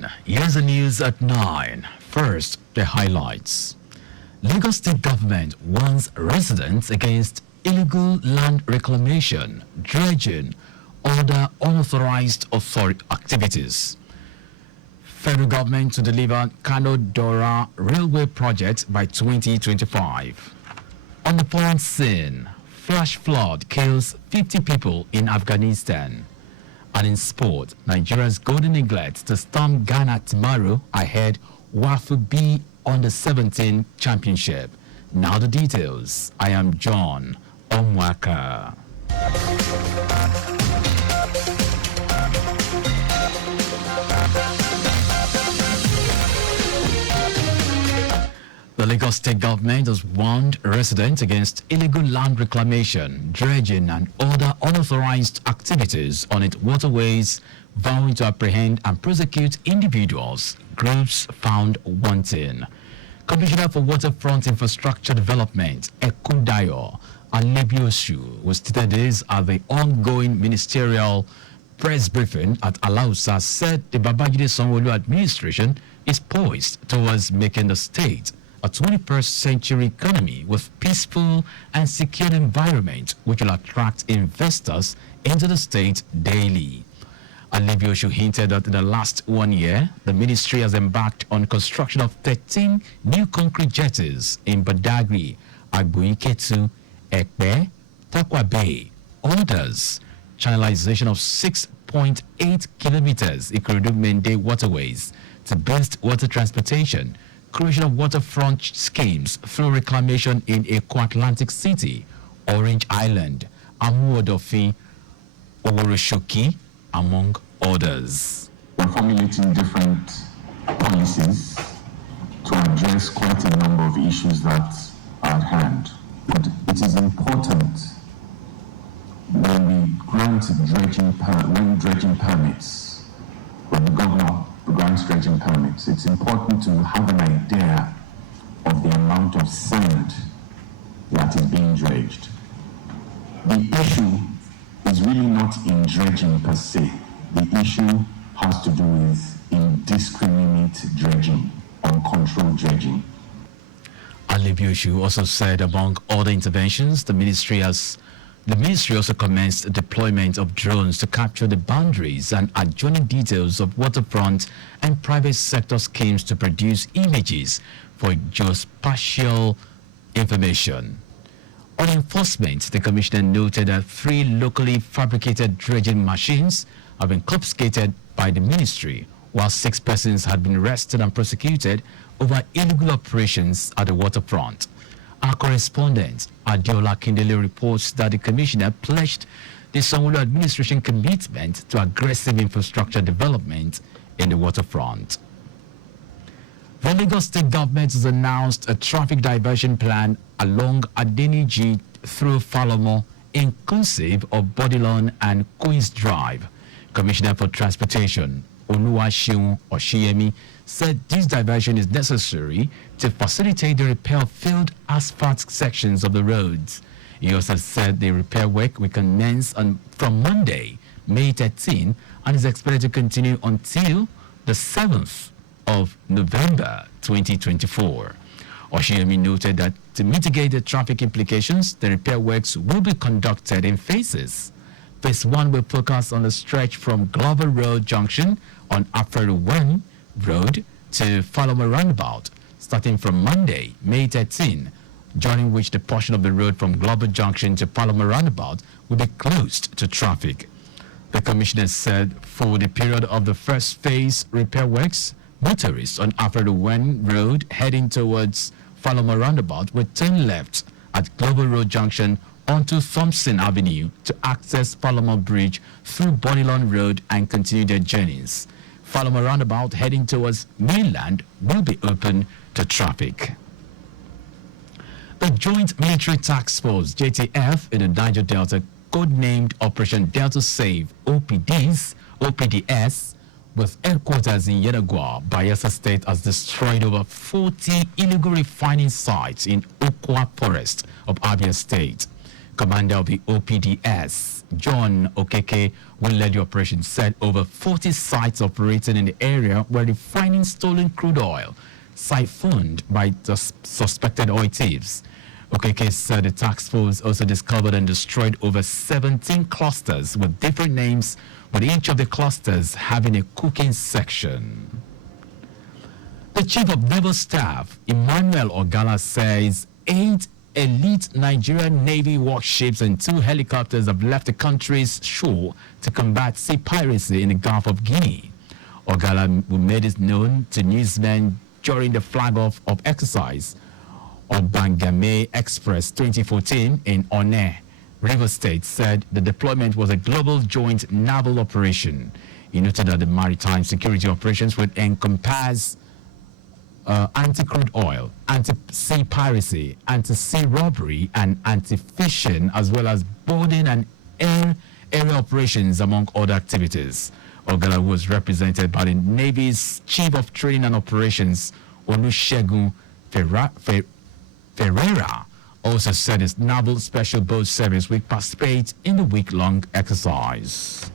morning. Here's the news at 9. First, the highlights. Lagos State government warns residents against illegal land reclamation, dredging, other unauthorized activities. Federal government to deliver Kano-Dora railway project by 2025. On the foreign scene, flash flood kills 50 people in Afghanistan. And in sport, Nigeria's Golden Eagles to storm Ghana tomorrow ahead Wafu B on the 17 championship. Now the details. I am John Omoaka. The Lagos State government has warned residents against illegal land reclamation, dredging, and other unauthorized activities on its waterways, vowing to apprehend and prosecute individuals, groups found wanting. Commissioner for Waterfront Infrastructure Development, Ekundayo Alebiosu, was stated this at the ongoing ministerial press briefing at Alausa, said the Babajide Sanwo-Olu administration is poised towards making the state a 21st century economy with peaceful and secure environment which will attract investors into the state daily. Alebiosu hinted that in the last 1 year, the ministry has embarked on construction of 13 new concrete jetties in Badagry, Agboiketu, Ekpe, Takwa Bay, others, channelization of 6.8 kilometers Ikorodu-Mende waterways to boost water transportation, creation of waterfront schemes through reclamation in Eko Atlantic City, Orange Island, Amuodofi, Oworoshoki, among others. We're formulating different policies to address quite a number of issues that are at hand. But it is important when we grant dredging permits, when the governor grants dredging permits, it's important to have an idea of the amount of sand that is being dredged. The issue is really not in dredging per se. The issue has to do with indiscriminate dredging, uncontrolled dredging. Alebiosu also said, among other interventions, the ministry also commenced deployment of drones to capture the boundaries and adjoining details of waterfront and private sector schemes to produce images for geospatial information. On enforcement, the commissioner noted that 3 locally fabricated dredging machines have been confiscated by the ministry, while 6 persons had been arrested and prosecuted over illegal operations at the waterfront. Our correspondent, Adiola Kindele, reports that the commissioner pledged the Sanwo-Olu administration commitment to aggressive infrastructure development in the waterfront. The Lagos State government has announced a traffic diversion plan along Adeniji through Falomo, inclusive of Bodilon and Queens Drive. Commissioner for Transportation, Oluwaseun Oshiyemi, said this diversion is necessary to facilitate the repair of failed asphalt sections of the roads. He also said the repair work will commence from Monday, May 13, and is expected to continue until the 7th of November 2024. Oshiyemi noted that to mitigate the traffic implications, the repair works will be conducted in phases. Phase 1 will focus on the stretch from Glover Road Junction on Aferuwen Road to Falomo Roundabout, starting from Monday, May 13, during which the portion of the road from Glover Junction to Falomo Roundabout will be closed to traffic. The commissioner said for the period of the first phase repair works, motorists on Aferuwen Road heading towards Falomo Roundabout will turn left at Glover Road Junction onto Thompson Avenue to access Falomo Bridge through Bodilon Road and continue their journeys. Falomo Roundabout heading towards mainland will be open to traffic. The Joint Military Task Force, JTF, in the Niger Delta, codenamed Operation Delta Save, OPDS, with headquarters in Yenagoa, Bayelsa State, has destroyed over 40 illegal refining sites in Okwa Forest of Abia State. Commander of the OPDS, John Okeke, who led the operation, said over 40 sites operating in the area were refining stolen crude oil siphoned by the suspected oil thieves. Okeke said the task force also discovered and destroyed over 17 clusters with different names, with each of the clusters having a cooking section. The Chief of Naval Staff, Emmanuel Ogala, says 8 elite Nigerian Navy warships and 2 helicopters have left the country's shore to combat sea piracy in the Gulf of Guinea. Ogala, who made it known to newsmen during the flag-off of exercise Obangame Express 2014 in Onne, Rivers State, said the deployment was a global joint naval operation. He noted that the maritime security operations would encompass anti-crude oil, anti-sea piracy, anti-sea robbery, and anti-fishing, as well as boarding and area operations, among other activities. Ogala was represented by the Navy's Chief of Training and Operations, Olusegun Ferreira, also said his Naval Special Boat Service will participate in the week-long exercise.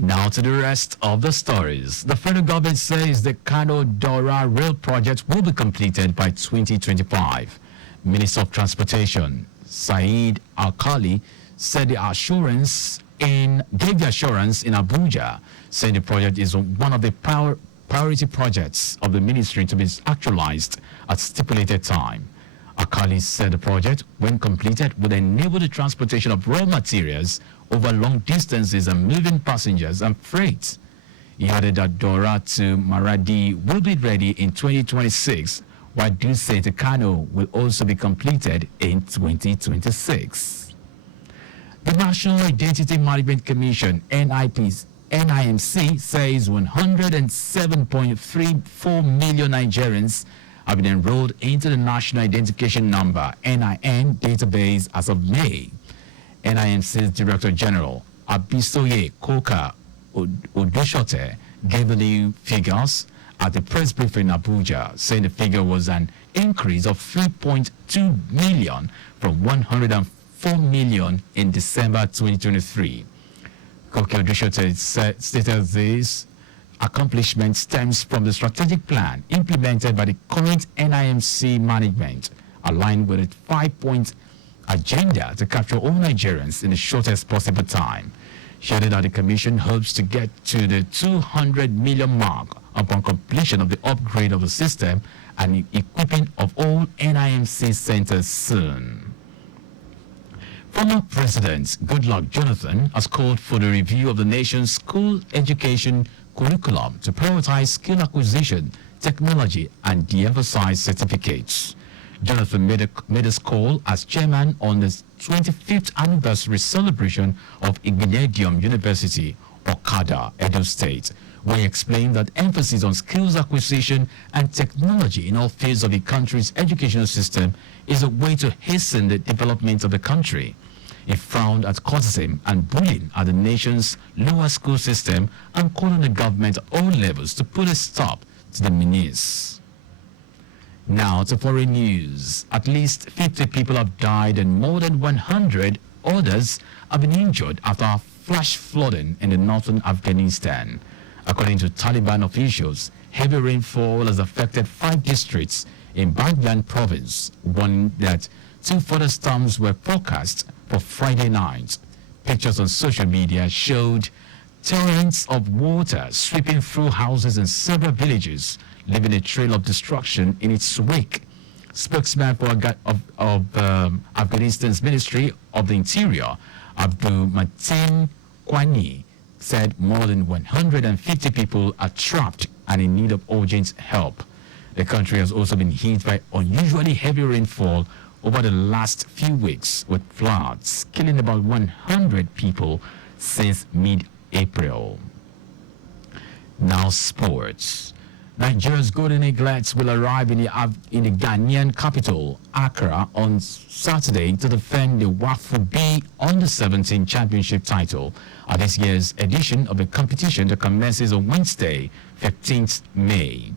Now to the rest of the stories. The federal government says the Kano-Dora rail project will be completed by 2025. Minister of Transportation, Saeed Al-Khali, said the assurance gave the assurance in Abuja, saying the project is one of the priority projects of the ministry to be actualized at stipulated time. Akali said the project, when completed, would enable the transportation of raw materials over long distances and moving passengers and freight. He added that Dora to Maradi will be ready in 2026, while Duse to Kano will also be completed in 2026. The National Identity Management Commission, NIMC, says 107.34 million Nigerians have been enrolled into the National Identification Number, NIN, database as of May. NIMC's Director General, Abisoye Koka Odushote, gave the new figures at the press briefing in Abuja, saying the figure was an increase of 3.2 million from 104 million in December 2023. Koke Odushote stated this accomplishment stems from the strategic plan implemented by the current NIMC management, aligned with its 5-point agenda to capture all Nigerians in the shortest possible time. She added that the Commission hopes to get to the 200 million mark upon completion of the upgrade of the system and equipping of all NIMC centers soon. Former President Goodluck Jonathan has called for the review of the nation's school education curriculum to prioritize skill acquisition, technology, and de-emphasize certificates. Jonathan made his call as chairman on the 25th anniversary celebration of Ignedium University, Okada, Edo State, where he explained that emphasis on skills acquisition and technology in all fields of the country's educational system is a way to hasten the development of the country. He frowned at cultism and bullying at the nation's lower school system and called on the government at all levels to put a stop to the menace. Now to foreign news. At least 50 people have died and more than 100 others have been injured after flash flooding in the northern Afghanistan. According to Taliban officials, heavy rainfall has affected 5 districts in Baglan province, warning that 2 further storms were forecast for Friday night. Pictures on social media showed torrents of water sweeping through houses in several villages, leaving a trail of destruction in its wake. Spokesman for Afghanistan's Ministry of the Interior, Abdul Mateen Kwani, said more than 150 people are trapped and in need of urgent help. The country has also been hit by unusually heavy rainfall over the last few weeks, with floods killing about 100 people since mid-April. Now sports. Nigeria's Golden Eaglets will arrive in the Ghanaian capital, Accra, on Saturday to defend the WAFU B Under-17 Championship title at this year's edition of the competition that commences on Wednesday, 15th May.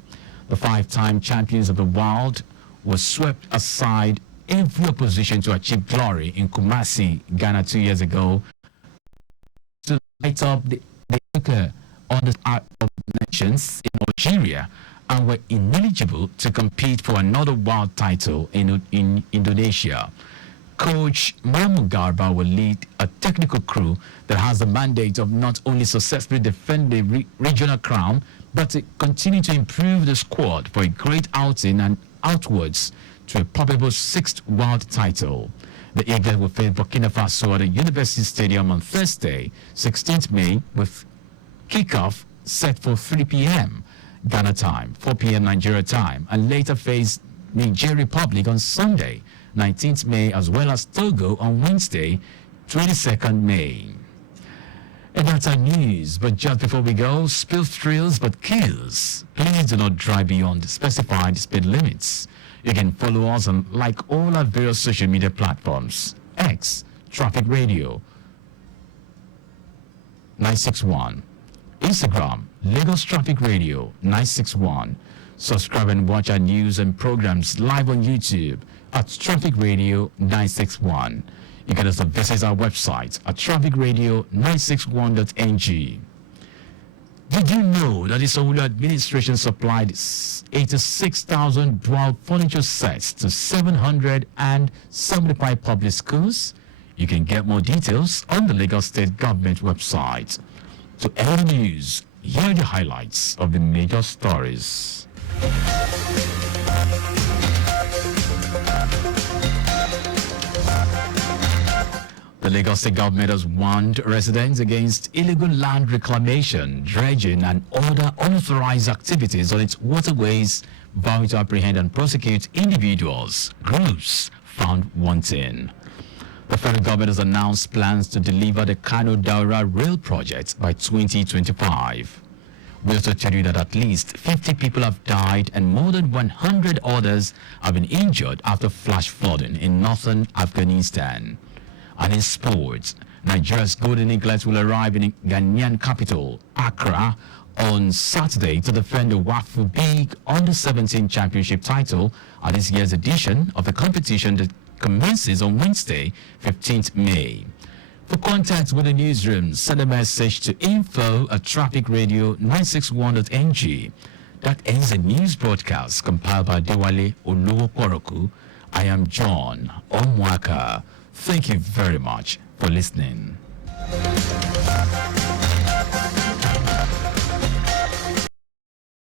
The five-time champions of the world were swept aside every opposition to achieve glory in Kumasi, Ghana 2 years ago to light up the anchor on the Art of Nations in Algeria and were ineligible to compete for another world title in Indonesia. Coach Mamu Garba will lead a technical crew that has the mandate of not only successfully defend the regional crown, but to continue to improve the squad for a great outing and outwards to a probable sixth world title. The Eagles will face Burkina Faso at the University Stadium on Thursday, 16th May, with kickoff set for 3 p.m. Ghana time, 4 p.m. Nigeria time, and later face Niger Republic on Sunday, 19th May, as well as Togo on Wednesday, 22nd May. And that's our news. But just before we go, spill thrills but kills. Please do not drive beyond the specified speed limits. You can follow us on like all our various social media platforms. X, Traffic Radio 961. Instagram, Lagos Traffic Radio 961. Subscribe and watch our news and programs live on YouTube at Traffic Radio 961. You can also visit our website at trafficradio961.ng. Did you know that the Sowolu administration supplied 86,000 dual furniture sets to 775 public schools? You can get more details on the Lagos State Government website. To end the news, here are the highlights of the major stories. The Lagos State government has warned residents against illegal land reclamation, dredging, and other unauthorized activities on its waterways, vowing to apprehend and prosecute individuals, groups found wanting. The federal government has announced plans to deliver the Kano Daura rail project by 2025. We also tell you that at least 50 people have died and more than 100 others have been injured after flash flooding in northern Afghanistan. And in sports, Nigeria's Golden Eaglets will arrive in Ghanaian capital, Accra, on Saturday to defend the WAFU Big Under-17 Championship title at this year's edition of the competition that commences on Wednesday, 15th May. For contact with the newsroom, send a message to info@trafficradio961.ng. That ends the news broadcast compiled by Dewale Oluwokoroku. I am John Omoaka. Thank you very much for listening.